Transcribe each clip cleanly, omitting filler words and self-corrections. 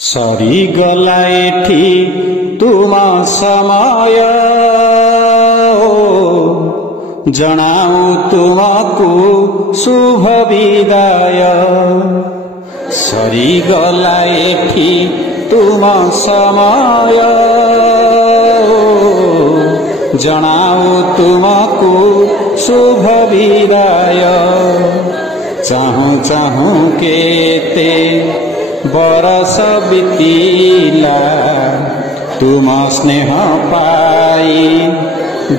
ସରିଗଲା ଏଠି ତୁମ ସମୟ ଜଣାଉ ତୁମକୁ ଶୁଭ ବିଦାୟ। ସରିଗଲା ଏଠି ତୁମ ସମୟ ଜଣାଉ ତୁମକୁ ଶୁଭ ବିଦାୟ। ଚାହୁଁ ଚାହୁଁ କେତେ बरस बीतीला तुम स्नेह पाई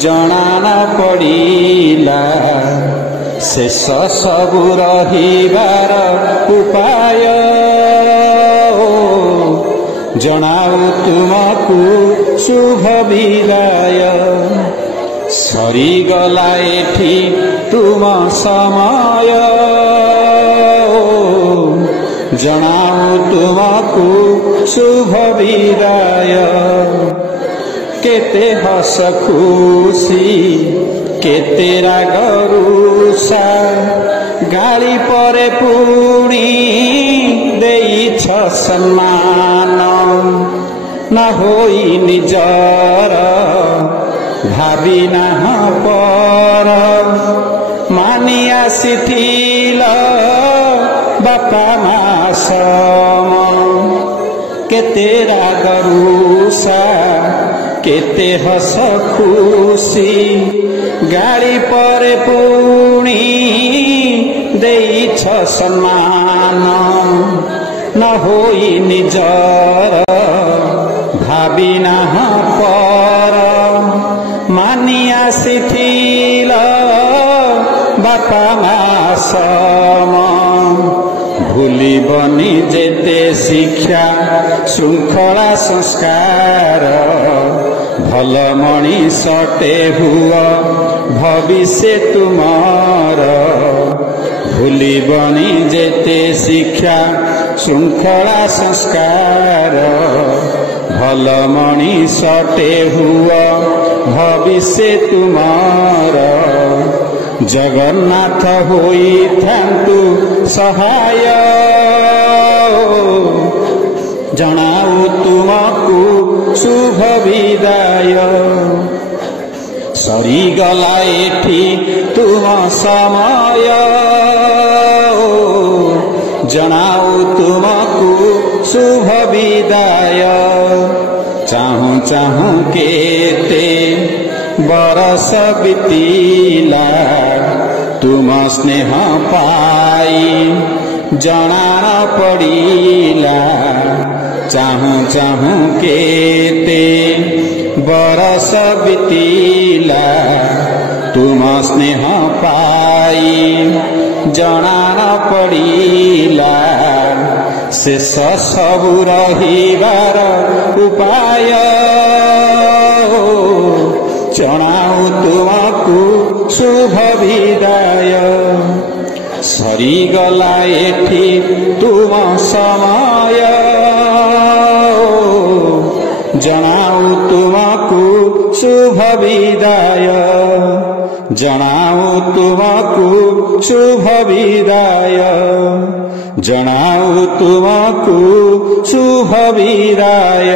जना न पड़िला। शेष सबु रहिबार उपाय जनाऊ तुमको शुभ विदाय। सरिगला एठी तुम समय जनाऊ तुमको शुभ विदाय। केते हस खुशी केते राग रुषा गाली परे पुणी देइछ सम्मान। न होई निजर भावी नाह पर मानि आसिथिल बापा मा सम। केते राग रुषा केते हस खुशी गाली परे पुणी देइछ सम्मान। न होई निजर भावी नाह पर मानि आसिथिल बापा मा सम। भूलिबनी जेते शिक्षा श्रृंखला संस्कार भल मणिषटे हुआ भविष्य तुमार। भूलिबनी जेते शिक्षा श्रृंखला संस्कार भल मणिषटे हुआ भविष्य तुमार। जगन्नाथ होई थांतु सहाय जनाऊ तुमको शुभ विदाय। सरिगला एठी तुम समय जनाऊ तुमको शुभ विदाय। चाहूं चाहूं केते बरस बीतीला तुम स्नेह पाई जना न पड़िला। चाहूं चाहूं केते बरस बीतीला तुम स्नेह पाई जना न पड़िला। शेष सबु रहिबार उपाय जनाऊ तुमको शुभ विदाय। सरिगला एठी तुम समय जनाऊ तुमको शुभ विदाय। जनाऊ तुमको शुभ विदाय। जनाऊ तुमको शुभ विदाय।